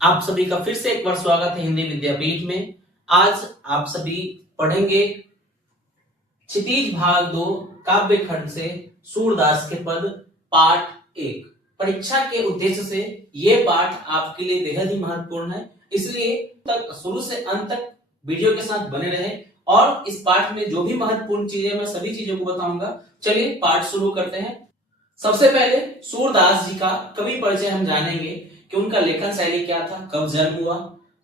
आप सभी का फिर से एक बार स्वागत है हिंदी विद्यापीठ में। आज आप सभी पढ़ेंगे क्षितिज भाग 2 काव्य खंड से सूरदास के पद पाठ 1। परीक्षा के उद्देश्य से ये पाठ आपके लिए बेहद ही महत्वपूर्ण है, इसलिए तक शुरू से अंत तक वीडियो के साथ बने रहे और इस पाठ में जो भी महत्वपूर्ण चीजें मैं सभी चीजों को बताऊंगा। चलिए पाठ शुरू करते हैं। सबसे पहले सूरदास जी का कवि परिचय हम जानेंगे कि उनका लेखन शैली क्या था, कब जन्म हुआ,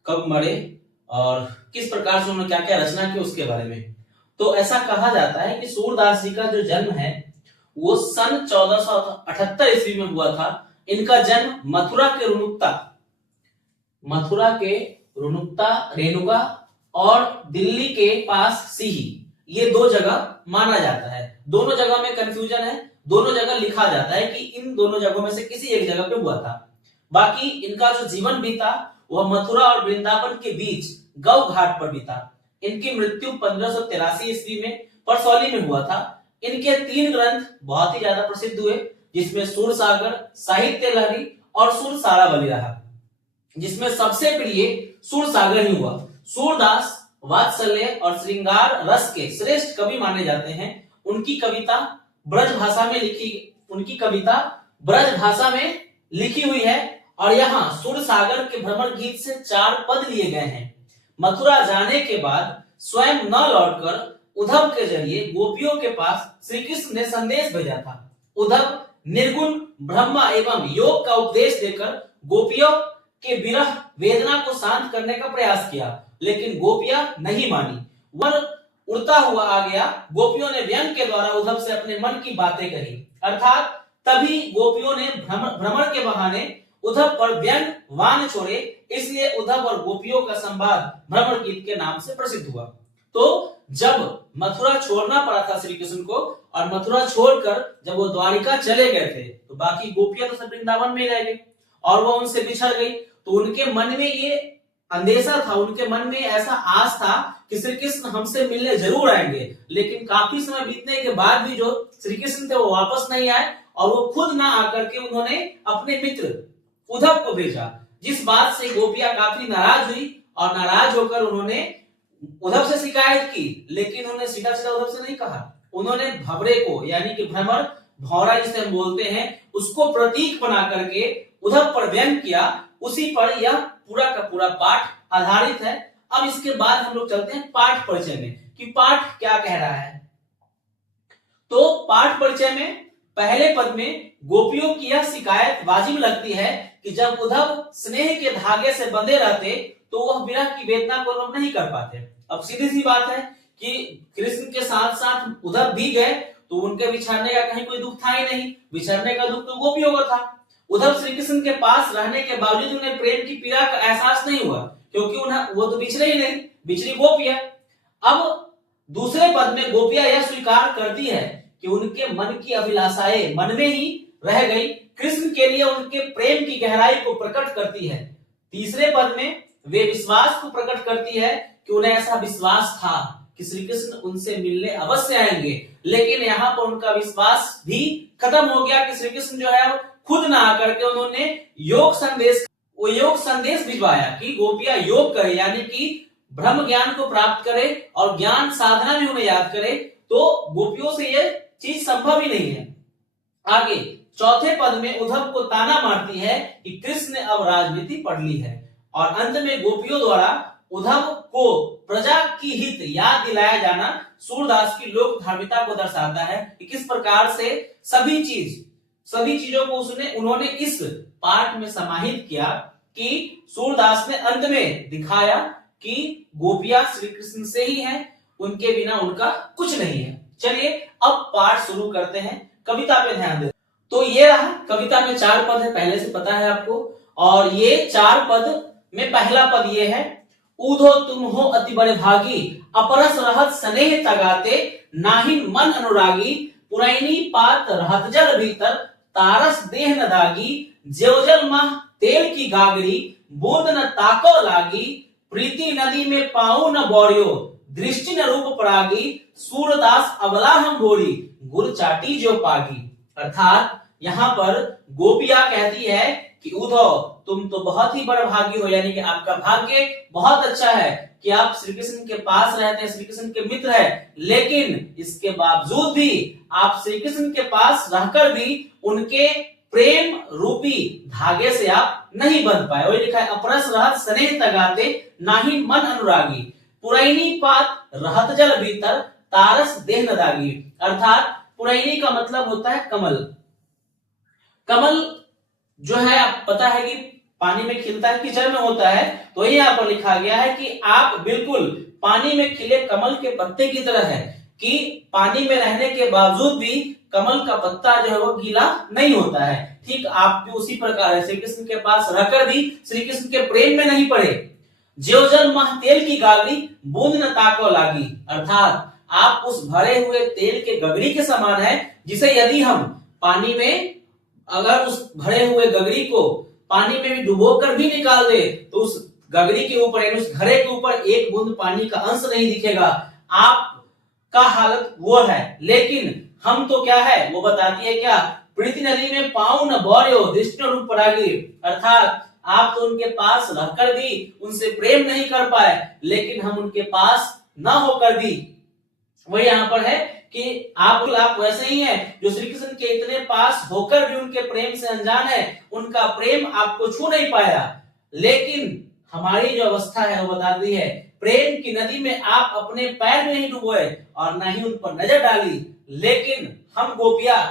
कब मरे और किस प्रकार से उन्होंने क्या क्या रचना की उसके बारे में। तो ऐसा कहा जाता है कि सूरदास जी का जो जन्म है वो सन 1478 ईस्वी में हुआ था। इनका जन्म मथुरा के रुनुक्ता रेणुका और दिल्ली के पास सीही, ये दो जगह माना जाता है। दोनों जगह में कंफ्यूजन है, दोनों जगह लिखा जाता है कि इन दोनों जगहों में से किसी एक जगह पे हुआ था। बाकी इनका जो जीवन बीता वह मथुरा और वृंदावन के बीच गौ घाट पर बीता। इनकी मृत्यु 1583 ईस्वी में परसौली में हुआ था। इनके 3 ग्रंथ बहुत ही ज्यादा प्रसिद्ध हुए, जिसमें सूरसागर, साहित्य लहरी और सूरसारावली रहा, जिसमें सबसे प्रिय सूरसागर ही हुआ। सूरदास वात्सल्य और श्रृंगार रस के श्रेष्ठ कवि माने जाते हैं। उनकी कविता ब्रज भाषा में लिखी हुई है और यहाँ सूरसागर के भ्रमर गीत से 4 पद लिए गए हैं। मथुरा जाने के बाद स्वयं न लौटकर उद्धव के जरिए गोपियों के पास श्री कृष्ण ने संदेश भेजा था। उद्धव निर्गुण ब्रह्म एवं योग का उपदेश देकर गोपियों के विरह वेदना को शांत करने का प्रयास किया, लेकिन गोपियां नहीं मानी। वर उड़ता हुआ आ गया। गोपियों ने व्यंग के द्वारा उद्धव से अपने मन की बातें कही, अर्थात तभी गोपियों ने भ्रमर के बहाने उद्धव पर व्यंग वान छोड़े, इसलिए उद्धव और गोपियों का संवाद भ्रमर गीत के नाम से प्रसिद्ध हुआ। तो जब मथुरा छोड़ना पड़ा था श्री कृष्ण को और मथुरा छोड़कर जब वो द्वारिका चले गए थे तो बाकी गोपियां तो सब वृंदावन में रह गई और वो उनसे बिछड़ गई। तो उनके मन में ये अंदेशा था, उनके मन में ऐसा आस था कि श्री कृष्ण हमसे मिलने जरूर आएंगे, लेकिन काफी समय बीतने के बाद भी जो श्री कृष्ण थे वो वापस नहीं आए और वो खुद ना आकर के उन्होंने अपने मित्र उद्धव को भेजा, जिस बात से गोपियां काफी नाराज हुई और नाराज होकर उन्होंने उद्धव से शिकायत की, लेकिन उन्होंने सीधा सीधा उद्धव से नहीं कहा। उन्होंने भवरे को यानी कि भ्रमर, भौरा जिसे हम बोलते हैं, उसको प्रतीक बना करके उद्धव पर व्यंग किया। उसी पर यह पूरा का पूरा पाठ आधारित है। अब इसके बाद हम लोग चलते हैं पाठ परिचय में कि पाठ क्या कह रहा है। तो पाठ परिचय में पहले पद में गोपियों की यह शिकायत वाजिब लगती है कि जब उद्धव स्नेह के धागे से बंधे रहते तो वह विरह की वेदना को अनुभव नहीं कर पाते। अब सीधी सी बात है कि कृष्ण के साथ साथ उद्धव भी गए तो उनके बिछड़ने का कहीं कोई दुख था ही नहीं। बिछड़ने का दुख तो गोपियों को था। उद्धव श्री कृष्ण के पास रहने के बावजूद उन्हें प्रेम की पीड़ा का एहसास नहीं हुआ, क्योंकि उन्हें वो तो बिछड़े ही नहीं, बिछड़ी गोपियां। अब दूसरे पद में गोपियां यह स्वीकार करती है कि उनके मन की अभिलाषाएं मन में ही रह गई, कृष्ण के लिए उनके प्रेम की गहराई को प्रकट करती है। तीसरे पद में वे विश्वास को प्रकट करती है कि उन्हें ऐसा विश्वास था कि श्री कृष्ण उनसे मिलने अवश्य आएंगे, लेकिन यहाँ पर उनका विश्वास भी खत्म हो गया कि श्री कृष्ण जो है खुद ना आकर के उन्होंने योग संदेश भिजवाया कि गोपियां योग करे, यानी कि ब्रह्म ज्ञान को प्राप्त करे और ज्ञान साधना में उन्हें याद करे। तो गोपियों से यह चीज संभव ही नहीं है। आगे चौथे पद में उद्धव को ताना मारती है कि कृष्ण ने अब राजनीति पढ़ ली है और अंत में गोपियों द्वारा उद्धव को प्रजा की हित याद दिलाया जाना सूरदास की लोक धार्मिकता को दर्शाता है कि किस प्रकार से सभी चीजों को उन्होंने इस पाठ में समाहित किया कि सूरदास ने अंत में दिखाया कि गोपियां श्री कृष्ण से ही हैं, उनके बिना उनका कुछ नहीं है। चलिए अब पाठ शुरू करते हैं। कविता पे ध्यान दें। तो ये रहा, कविता में 4 पद है, पहले से पता है आपको। और ये 4 पद में पहला पद ये है, ऊधो तुम हो अति बड़े भागी, अपरस रहत स्नेह तगाते, नाहिन मन अनुरागी, पुरैनी पात रहत जल भीतर, तारस देह न दागी, जेवजल माह तेल की गागरी, बूंद न ताको लागी, प्रीति नदी में पाऊ न बौरियो, दृष्टि न रूप परागी, सूरदास अबला हम भोरी, गुर चाटी जो पागी। अर्थात यहाँ पर गोपियां कहती है कि उद्धव तुम तो बहुत ही बड़ा भागी हो, यानी कि आपका भाग्य बहुत अच्छा है कि आप श्री कृष्ण के पास रहते हैं, श्री कृष्ण के मित्र है, लेकिन इसके बावजूद भी आप श्री कृष्ण के पास रहकर भी उनके प्रेम रूपी धागे से आप नहीं बंध पाए। वही लिखा है, अपरस रहत स्नेह तगाते नाही मन अनुरागी, पुरैनी पात रहत जल भीतर तारस देह न दागी। अर्थात पुरैनी का मतलब होता है कमल। कमल जो है आप पता है कि पानी में खिलता है कि जल में होता है, तो यहाँ पर लिखा गया है कि आप बिल्कुल पानी में खिले कमल के पत्ते की तरह है कि पानी में रहने के बावजूद भी कमल का पत्ता जो है वो गीला नहीं होता है। ठीक आप भी उसी प्रकार है, श्री कृष्ण के पास रहकर भी श्री कृष्ण के प्रेम में नहीं पड़े। ज्यो जल मह तेल की गागरी बूंद न ताको लागी। अर्थात आप उस भरे हुए तेल के गगरी के समान है, जिसे यदि हम पानी में अगर उस भरे हुए गगरी को पानी में भी डुबोकर भी निकाल दे तो उस गगरी के ऊपर यानी उस घड़े के ऊपर एक बूंद पानी का अंश नहीं दिखेगा। आपका हालत वो है, लेकिन हम तो क्या है वो बताती है क्या, प्रीति नदी में पाँव न बौर्यो दृष्टि रूप परागी। अर्थात आप तो उनके पास रहकर भी उनसे प्रेम नहीं कर पाए, लेकिन हम उनके पास न होकर भी वही यहाँ पर है कि आप वैसे ही हैं जो श्री कृष्ण के इतने पास होकर भी उनके प्रेम से अनजान है, उनका प्रेम आपको छू नहीं पाया। लेकिन हमारी जो अवस्था है वो बताती है, प्रेम की नदी में आप अपने पैर में ही डुबोए और न ही उन पर नजर डाली। लेकिन हम गोपिया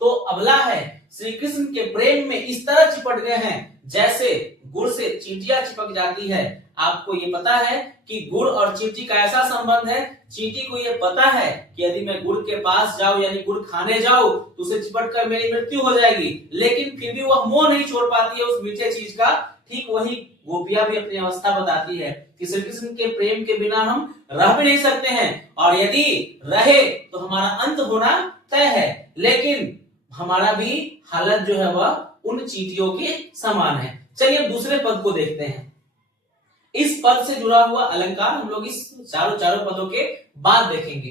तो अबला है, श्री कृष्ण के प्रेम में इस तरह चिपट गए हैं जैसे गुड़ से चींटियां चिपक जाती है। आपको ये पता है कि गुड़ और चींटी का ऐसा संबंध है, चींटी को ये पता है कि यदि मैं गुड़ के पास जाऊं यानी गुड़ खाने जाऊं तो उसे चिपट कर मेरी मृत्यु हो जाएगी, लेकिन फिर भी वह मोह नहीं छोड़ पाती है उस मीठे चीज का। ठीक वही गोपियां भी अपनी अवस्था बताती है कि श्री कृष्ण के प्रेम के बिना हम रह भी नहीं सकते हैं, और यदि रहे तो हमारा अंत होना तय है। लेकिन हमारा भी हालत जो है वह उन चींटियों के समान है। चलिए दूसरे पद को देखते हैं। इस पद से जुड़ा हुआ अलंकार हम लोग इस चारों पदों के बाद देखेंगे।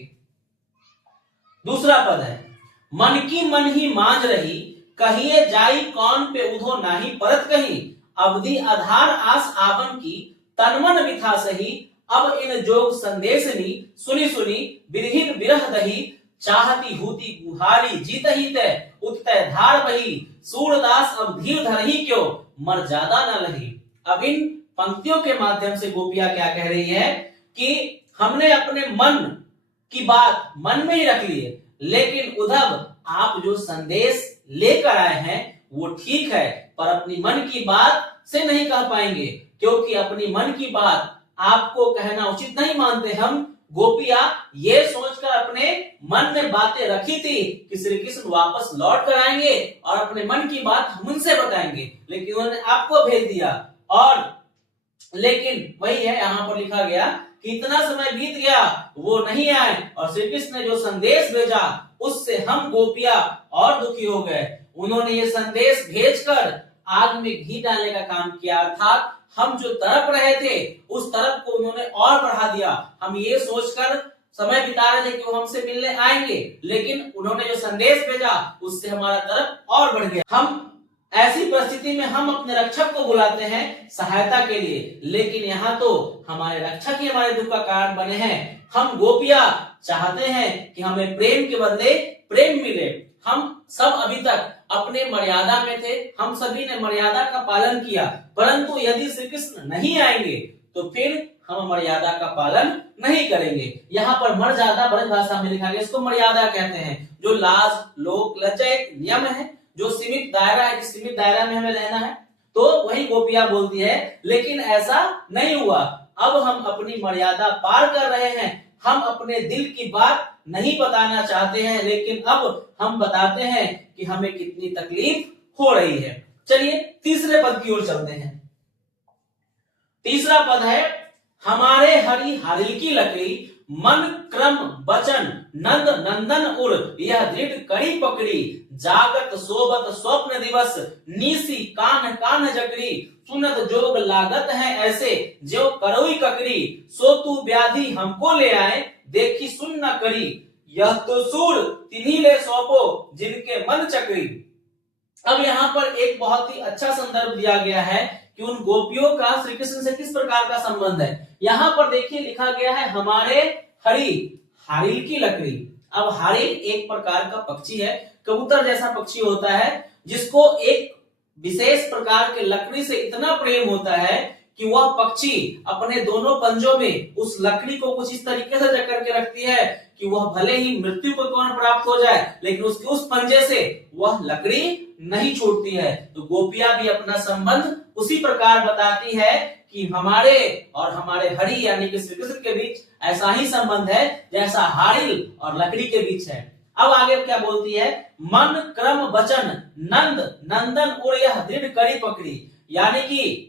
दूसरा पद है, मन की मन ही मांझ रही, कहिए जाई कौन पे उधो नाही परत कहीं, अवधि आधार आस आवन की तनमन विथा सही, अब इन जोग संदेशनी सुनी सुनी बिरहिन बिरह दही, चाहती हूती गुहारी जीत ही तय उत्तय धार बही, सूरदास अब धीर धरही क्यों मर ज्यादा न लही। अब इन पंक्तियों के माध्यम से गोपियां क्या कह रही है कि हमने अपने मन की बात मन में ही रख ली है, लेकिन उद्धव आप जो संदेश लेकर आए हैं वो ठीक है, पर अपनी मन की बात से नहीं कह पाएंगे, क्योंकि अपनी मन की बात आपको कहना उचित नहीं मानते हम। गोपियां ये सोचकर अपने मन में बातें रखी थी कि श्री कृष्ण वापस लौट कर आएंगे और अपने मन की बात हम उनसे बताएंगे, लेकिन उन्होंने आपको भेज दिया। और लेकिन वही है यहाँ पर लिखा गया कि इतना समय बीत गया वो नहीं आए, और श्री कृष्ण ने जो संदेश भेजा उससे हम गोपियां और दुखी हो गए। उन्होंने ये संदेश भेजकर आग में घी डालने का काम किया, अर्थात हम जो तड़प रहे थे उस तड़प को उन्होंने और बढ़ा दिया। हम ये सोचकर समय बिता रहे थे कि वो हमसे मिलने आएंगे, लेकिन उन्होंने जो संदेश भेजा उससे हमारा तड़प और बढ़ गया। हम ऐसी परिस्थिति में हम अपने रक्षक को बुलाते हैं सहायता के लिए, लेकिन यहाँ तो हमारे रक्षक ही हमारे दुख का कारण बने हैं। हम गोपियां चाहते हैं कि हमें प्रेम के बदले प्रेम मिले। हम सब अभी तक अपने मर्यादा में थे, हम सभी ने मर्यादा का पालन किया, परंतु यदि श्री कृष्ण नहीं आएंगे तो फिर हम मर्यादा का पालन नहीं करेंगे। यहाँ पर मर्यादा ब्रज भाषा में लिखा गया, इसको मर्यादा कहते हैं, जो लाज लोक लज्जा एक नियम है, जो सीमित दायरा है, जिस सीमित दायरा में हमें रहना है, तो वही गोपियां बोलती है। लेकिन ऐसा नहीं हुआ, अब हम अपनी मर्यादा पार कर रहे हैं, हम अपने दिल की बात नहीं बताना चाहते हैं, लेकिन अब हम बताते हैं कि हमें कितनी तकलीफ हो रही है। चलिए तीसरे पद की ओर चलते हैं। तीसरा पद है, हमारे हरि हरिल की लकड़ी, मन क्रम वचन नंद नंदन उर, यह दृढ़ कड़ी पकड़ी, जागत सोबत स्वप्न दिवस, नीसी कान कान जकड़ी, सुनत जोग लागत है ऐसे जो करोई ककड़ी, सो तू व्याधि हमको ले आए देखी सुन न करी, यह तो सूर तिन्ही ले सौंपो जिनके मन चकरी। अब यहाँ पर एक बहुत ही अच्छा संदर्भ दिया गया है कि उन गोपियों का श्री कृष्ण से किस प्रकार का संबंध है। यहाँ पर देखिए लिखा गया है हमारे हरि हारिल की लकड़ी। अब हारिल एक प्रकार का पक्षी है, कबूतर जैसा पक्षी होता है, जिसको एक विशेष प्रकार के लकड़ी से इतना प्रेम होता है कि वह पक्षी अपने दोनों पंजों में उस लकड़ी को कुछ इस तरीके से जकड़ के रखती है कि वह भले ही मृत्यु को कौन प्राप्त हो जाए, लेकिन उसके उस पंजे से वह लकड़ी नहीं छूटती है। तो गोपियां भी अपना संबंध उसी प्रकार बताती है कि हमारे और हमारे हरि यानी कि श्री कृष्ण के बीच ऐसा ही संबंध है जैसा हारिल और लकड़ी के बीच है। अब आगे क्या बोलती है, मन क्रम वचन नंद नंदन उर यह दृढ़ कड़ी पकड़ी, यानी कि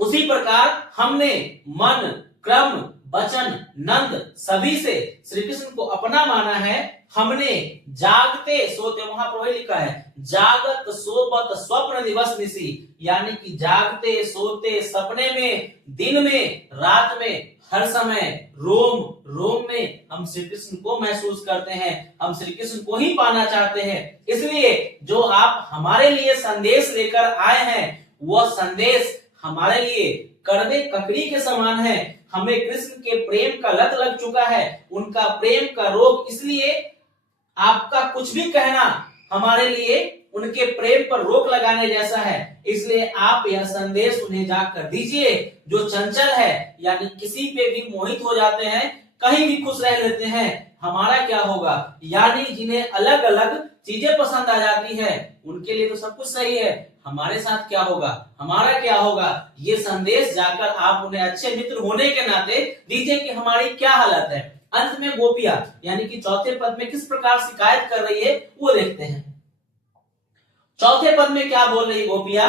उसी प्रकार हमने मन क्रम वचन नंद सभी से श्री कृष्ण को अपना माना है। हमने जागते सोते, वहां पर वही लिखा है जागत सोबत स्वप्न दिवस निशी, यानी कि जागते सोते सपने में दिन में रात में हर समय रोम रोम में हम श्री कृष्ण को महसूस करते हैं, हम श्री कृष्ण को ही पाना चाहते हैं। इसलिए जो आप हमारे लिए संदेश लेकर आए हैं वह संदेश हमारे लिए कड़वे ककड़ी के समान है। हमें कृष्ण के प्रेम का लत लग चुका है, उनका प्रेम का रोग, इसलिए आपका कुछ भी कहना हमारे लिए उनके प्रेम पर रोक लगाने जैसा है। इसलिए आप यह संदेश उन्हें जाकर दीजिए जो चंचल है, यानी किसी पे भी मोहित हो जाते हैं, कहीं भी खुश रह लेते हैं। हमारा क्या होगा, यानी जिन्हें अलग अलग चीजें पसंद आ जाती है उनके लिए तो सब कुछ सही है, हमारे साथ क्या होगा, हमारा क्या होगा, ये संदेश जाकर आप उन्हें अच्छे मित्र होने के नाते दीजिए कि हमारी क्या हालत है। अंत में गोपियां यानी कि चौथे पद में किस प्रकार शिकायत कर रही है वो देखते हैं। चौथे पद में क्या बोल रही गोपियां,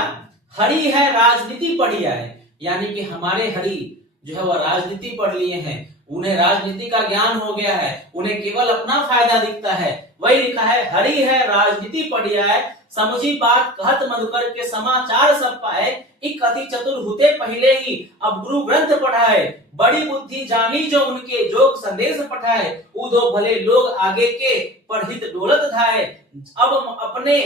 हरि है राजनीति पढ़िया है, यानी कि हमारे हरि जो है वह राजनीति पढ़ लिए हैं, उन्हें राजनीति का ज्ञान हो गया है, उन्हें केवल अपना फायदा दिखता है। वही लिखा है हरि है राजनीति पढ़िया है, समझी बात कहत मधुकर के समाचार सब पाए, एक अति चतुर हुते पहले ही अब गुरु ग्रंथ पढ़ाए, बड़ी बुद्धि जानी जो उनके जोग संदेश पठाए, उदो भले लोग आगे के परहित डोलत धाए, अब अपने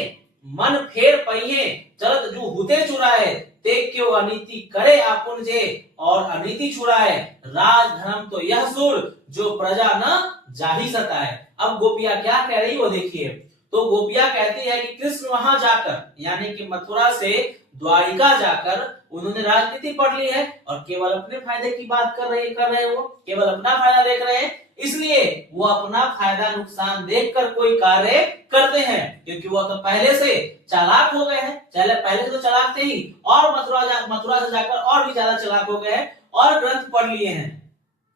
मन फेर पहिए चलत जू हुते चुराए, ते क्यों अनीति करे आपुन जे और अनीति छुड़ाए, राज धर्म तो यह सुर जो प्रजा न जाही सताए। अब गोपियां क्या कह रही वो देखिए। तो गोपियां कहती है कि कृष्ण वहां जाकर यानी कि मथुरा से द्वारिका जाकर उन्होंने राजनीति पढ़ ली है और केवल अपने फायदे की बात कर रहे वो केवल अपना फायदा देख रहे हैं, इसलिए वो अपना फायदा नुकसान देखकर कोई कार्य करते हैं, क्योंकि वो तो पहले से चालाक हो गए हैं, पहले से तो चालाक थे ही और मथुरा से जाकर और भी ज्यादा चालाक हो गए हैं और ग्रंथ पढ़ लिए हैं।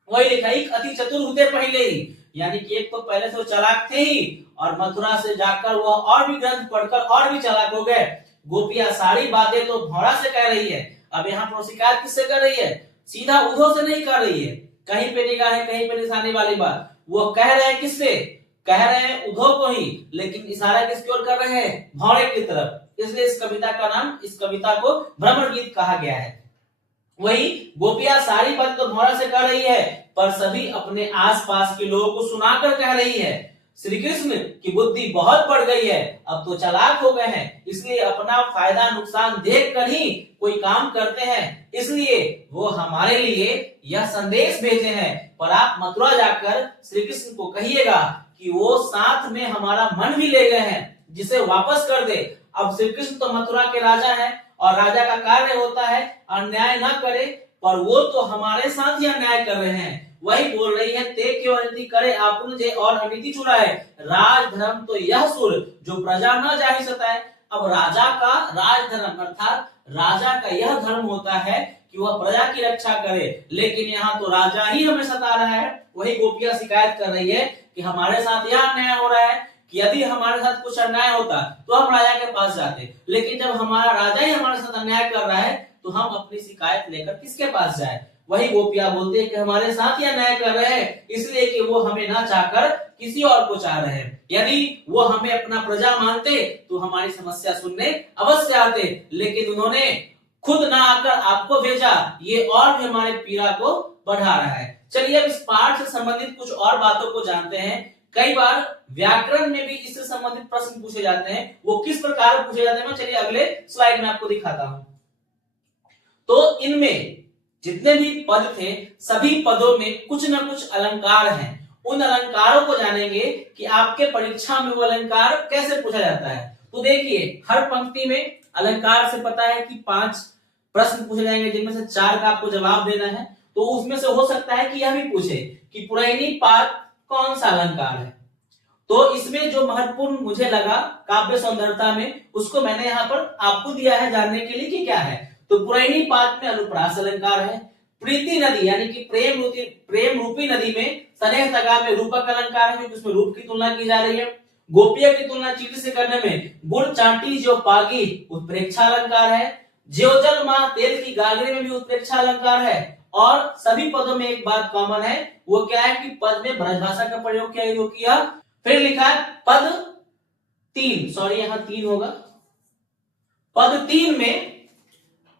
वही लिखा है अति चतुर होते पहले ही, यानी कि एक तो पहले से वो चालाक थे ही और मथुरा से जाकर वह और भी ग्रंथ पढ़कर और भी चालाक हो गए। गोपियां सारी बातें तो भौरा से कह रही है। अब यहाँ पर शिकायत किससे कर रही है, सीधा उद्धव से नहीं कर रही है, कहीं पे निगाह है कहीं पे निशानी वाली बात। वो कह रहे हैं किससे, कह रहे हैं उद्धव को ही, लेकिन इशारा किसकी ओर कर रहे हैं, भौरे की तरफ। इसलिए इस कविता का नाम, इस कविता को भ्रमर गीत कहा गया है। वही गोपियां सारी बात तो भौरा से कर रही है पर सभी अपने आसपास के लोगों को सुनाकर कह रही है श्री कृष्ण की बुद्धि बहुत बढ़ गई है, अब तो चालाक हो गए हैं, इसलिए अपना फायदा नुकसान देख कर ही कोई काम करते हैं, इसलिए वो हमारे लिए यह संदेश भेजे हैं। पर आप मथुरा जाकर श्री कृष्ण को कहिएगा कि वो साथ में हमारा मन भी ले गए हैं, जिसे वापस कर दे। अब श्री कृष्ण तो मथुरा के राजा हैं और राजा का कार्य होता है अन्याय न करे, पर वो तो हमारे साथ ही अन्याय कर रहे हैं। वही बोल रही है ते क्यों अनीति करे आपुन जे और अनीति छुड़ाए, राज धर्म तो यह सुर जो प्रजा न जाहि सताए। अब राजा का राज धर्म अर्थात राजा का यह धर्म होता है कि वह प्रजा की रक्षा करे, लेकिन यहाँ तो राजा ही हमें सता रहा है। वही गोपियां शिकायत कर रही है कि हमारे साथ यह अन्याय हो रहा है कि यदि हमारे साथ कुछ अन्याय होता तो हम राजा के पास जाते, लेकिन जब हमारा राजा ही हमारे साथ अन्याय कर रहा है तो हम अपनी शिकायत लेकर किसके पास जाए। वही गोपियां बोलती है कि हमारे साथ ही अन्याय कर रहे हैं, इसलिए कि वो हमें ना चाहकर किसी और को चाह रहे हैं। यदि वो हमें अपना प्रजा मानते तो हमारी समस्या सुनने अवश्य आते, लेकिन उन्होंने खुद ना आकर आपको भेजा, ये और भी हमारे पीड़ा को बढ़ा रहा है। चलिए अब इस पाठ से संबंधित कुछ और बातों को जानते हैं। कई बार व्याकरण में भी इससे संबंधित प्रश्न पूछे जाते हैं। वो किस प्रकार पूछे जाते हैं, मैं चलिए अगले स्लाइड में आपको दिखाता हूं। तो इनमें जितने भी पद थे, सभी पदों में कुछ ना कुछ अलंकार हैं। उन अलंकारों को जानेंगे कि आपके परीक्षा में वो अलंकार कैसे पूछा जाता है। तो देखिए, हर पंक्ति में अलंकार से पता है कि 5 प्रश्न पूछे जाएंगे, जिनमें से 4 का आपको जवाब देना है। तो उसमें से हो सकता है कि यह भी पूछे कि पुरैनी पात कौन सा अलंकार है। तो इसमें जो महत्वपूर्ण मुझे लगा काव्य सौंदर्यता में, उसको मैंने यहाँ पर आपको दिया है जानने के लिए कि क्या है। तो पुरैनी पात में अनुप्रास अलंकार है। प्रीति नदी यानी कि प्रेम रूपी नदी में स्नेह तगा में रूपक अलंकार है, क्योंकि उसमें रूप की तुलना की जा रही है। गोपिया की तुलना चीटी से करने में गुड़ चाटी जो पागी उत्प्रेक्षा अलंकार है। ज्योजल मां तेल की गागरी में भी उत्प्रेक्षा अलंकार है। और सभी पदों में एक बात कॉमन है, वो क्या है कि पद में ब्रजभाषा का प्रयोग किया। फिर लिखा है पद 3, सॉरी यहां 3 होगा, पद 3 में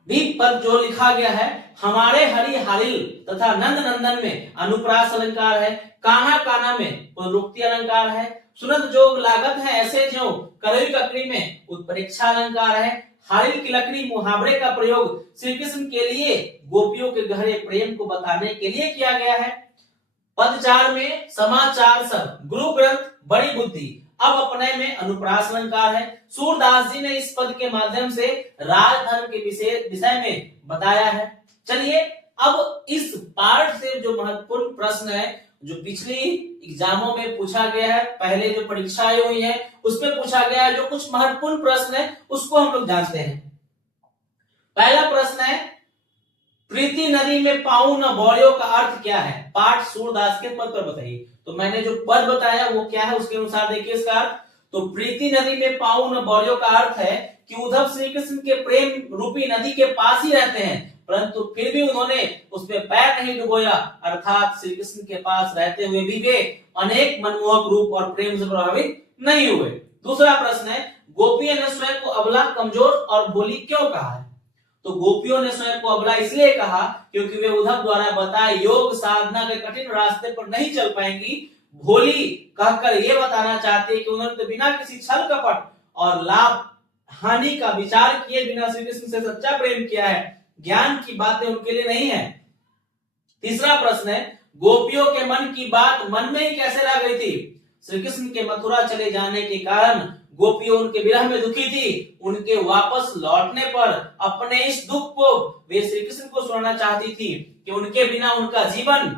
भी पद जो लिखा गया है, हमारे हरि हरिल तथा नंद नंदन में अनुप्रास अलंकार है। कान्हा कान्हा में पुनरुक्ति अलंकार है। सुनत जोग लागत है ऐसे ज्यों करई ककड़ी में उत्प्रेक्षा अलंकार है। हरिल की लकड़ी मुहावरे का प्रयोग श्री कृष्ण के लिए गोपियों के गहरे प्रेम को बताने के लिए किया गया है। पद 4 में समाचार सब गुरु ग्रंथ बड़ी बुद्धि अब अपने में अनुप्रास अलंकार है। सूरदास जी ने इस पद के माध्यम से राजधर्म के विषय में बताया है। चलिए, अब इस पार्ट से जो महत्वपूर्ण प्रश्न है, जो पिछली एग्जामों में पूछा गया है, पहले जो परीक्षाएं हुई है उसमें पूछा गया है, जो कुछ महत्वपूर्ण प्रश्न है उसको हम लोग जानते हैं। पहला प्रश्न है, प्रीति नदी में पाऊ न बौड़ियों का अर्थ क्या है। पाठ सूरदास के पद पर बताइए। तो मैंने जो पद बताया वो क्या है, उसके अनुसार देखिए इसका अर्थ। तो प्रीति नदी में पाऊ न बौड़ियों का अर्थ है कि उद्धव श्री कृष्ण के प्रेम रूपी नदी के पास ही रहते हैं, परंतु फिर भी उन्होंने उसमें पैर नहीं डुबोया, अर्थात श्री कृष्ण के पास रहते हुए भी वे अनेक मनमोहक रूप और प्रेम से प्रभावित नहीं हुए। दूसरा प्रश्न है, गोपियों ने स्वयं को अबला, कमजोर और भोली क्यों कहा है। तो गोपियों ने स्वयं को अबला इसलिए कहा क्योंकि वे उद्धव द्वारा बताए योग साधना के कठिन रास्ते पर नहीं चल पाएंगी। भोली कहकर ये बताना चाहते हैं कि उन्होंने तो बिना किसी छल कपट और लाभ हानि का विचार किए बिना श्री कृष्ण से सच्चा प्रेम किया है। ज्ञान की बातें उनके लिए नहीं है। तीसरा प्रश्न है, गोपियों के मन की बात मन में ही कैसे रह गई थी। श्री कृष्ण के मथुरा चले जाने के कारण गोपियों उनके विरह में दुखी थी। उनके वापस लौटने पर अपने इस दुख को वे श्री कृष्ण को सुनाना चाहती थी कि उनके बिना उनका जीवन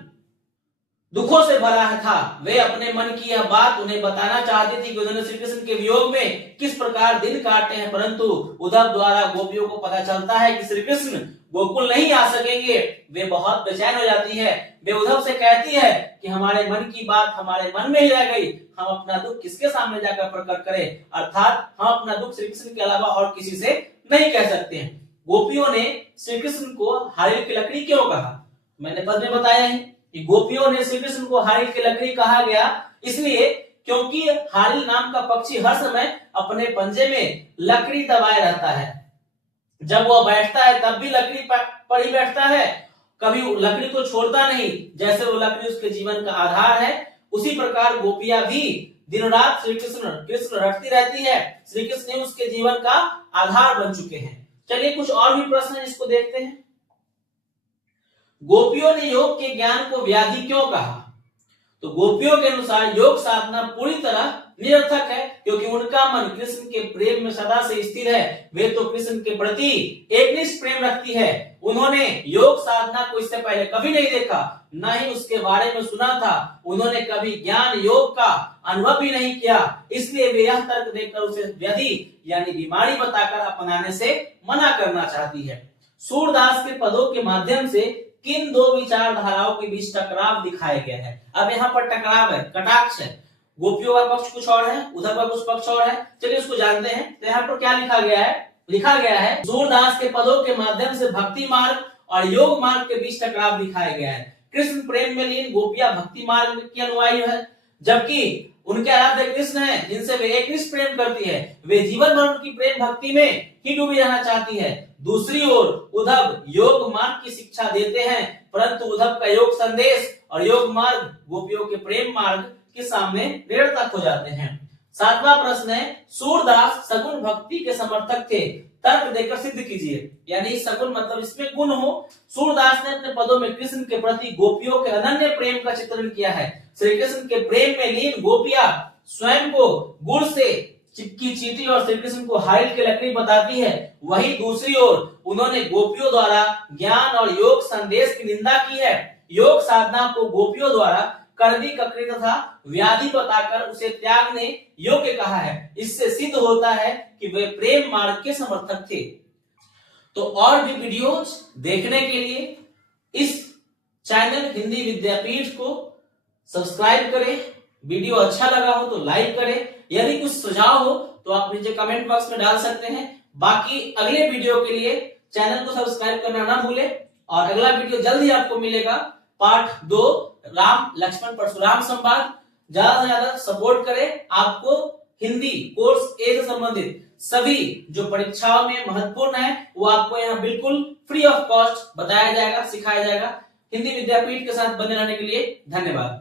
दुखों से भरा था। वे अपने मन की यह बात उन्हें बताना चाहती थी कि उन्होंने श्री कृष्ण के वियोग में किस प्रकार दिन काटे हैं, परंतु उद्धव द्वारा गोपियों को पता चलता है कि श्री कृष्ण गोकुल नहीं आ सकेंगे। वे बहुत बेचैन हो जाती है। वे उद्धव से कहती है कि हमारे मन की बात हमारे मन में ही रह गई, हम अपना दुख किसके सामने जाकर प्रकट करें, अर्थात हम अपना दुख श्री कृष्ण के अलावा और किसी से नहीं कह सकते हैं। गोपियों ने श्री कृष्ण को हारिल की लकड़ी क्यों कहा, मैंने पद में बताया है कि गोपियों ने श्री कृष्ण को हारिल की लकड़ी कहा गया इसलिए क्योंकि हारिल नाम का पक्षी हर समय अपने पंजे में लकड़ी दबाए रहता है। जब वह बैठता है तब भी लकड़ी पर ही बैठता है, कभी लकड़ी को छोड़ता नहीं। जैसे वो लकड़ी उसके जीवन का आधार है, उसी प्रकार गोपियां भी दिन रात श्री कृष्ण रटती रहती है। श्री कृष्ण उसके जीवन का आधार बन चुके हैं। चलिए कुछ और भी प्रश्न है, इसको देखते हैं। गोपियों ने योग के ज्ञान को व्याधि क्यों कहा। तो गोपियों के अनुसार योग साधना पूरी तरह निरर्थक है क्योंकि उनका मन कृष्ण के प्रेम में सदा से स्थिर है। वे तो कृष्ण के प्रति एकनिष्ठ प्रेम रखती है। उन्होंने योग साधना को इससे पहले कभी नहीं देखा, न ही उसके बारे में सुना था। उन्होंने कभी ज्ञान योग का अनुभव भी नहीं किया, इसलिए वे यह तर्क देकर उसे व्याधि यानी बीमारी बताकर अपनाने से मना करना चाहती है। सूरदास के पदों के माध्यम से किन दो विचारधाराओं के बीच टकराव दिखाया गया है। अब यहाँ पर टकराव है, कटाक्ष है। गोपियों का पक्ष कुछ और है, उद्धव का कुछ पक्ष और है। चलिए उसको जानते हैं। तो यहाँ पर क्या लिखा गया है, लिखा गया है सूरदास के पदों के माध्यम से भक्ति मार्ग और योग मार्ग के बीच टकराव दिखाया गया है। कृष्ण प्रेम में लीन गोपियां भक्ति मार्ग की अनुयायी है, जबकि उनके आराध्य कृष्ण है जिनसे वे एकनिष्ठ प्रेम करती है। वे जीवन भर उनकी प्रेम भक्ति में ही डूबी रहना चाहती है। दूसरी ओर उद्धव योग मार्ग की शिक्षा देते हैं, परंतु उद्धव का योग संदेश और योग मार्ग गोपियों के प्रेम मार्ग के सामने निरर्थक हो जाते हैं। 7वां प्रश्न है, सूरदास सगुण भक्ति के समर्थक थे, तर्क देकर सिद्ध कीजिए। यानी सगुण मतलब इसमें गुण हो। सूरदास ने अपने पदों में कृष्ण के प्रति गोपियों के अनन्य प्रेम का चित्रण किया है। श्री कृष्ण के प्रेम में लीन गोपियां स्वयं को गुड़ से चिपकी चींटी और श्री कृष्ण को हाइल की लकड़ी बताती है। वहीं दूसरी ओर उन्होंने गोपियों द्वारा ज्ञान और योग संदेश की निंदा की है। योग साधना को गोपियों द्वारा करनी ककड़ी तथा व्याधि बताकर उसे त्यागने योग्य कहा है। इससे सिद्ध होता है कि वे प्रेम मार्ग के समर्थक थे। तो और भी वीडियोज देखने के लिए इस चैनल हिंदी विद्यापीठ को सब्सक्राइब करें। वीडियो अच्छा लगा हो तो लाइक करें। यदि कुछ सुझाव हो तो आप नीचे कमेंट बॉक्स में डाल सकते हैं। बाकी अगले वीडियो के लिए चैनल को सब्सक्राइब करना ना भूलें और अगला वीडियो जल्द ही आपको मिलेगा। पार्ट 2 राम लक्ष्मण परशुराम संवाद। ज्यादा से ज्यादा सपोर्ट करें। आपको हिंदी कोर्स ए से संबंधित सभी जो परीक्षाओं में महत्वपूर्ण है वो आपको यहाँ बिल्कुल फ्री ऑफ कॉस्ट बताया जाएगा, सिखाया जाएगा। हिंदी विद्यापीठ के साथ बने रहने के लिए धन्यवाद।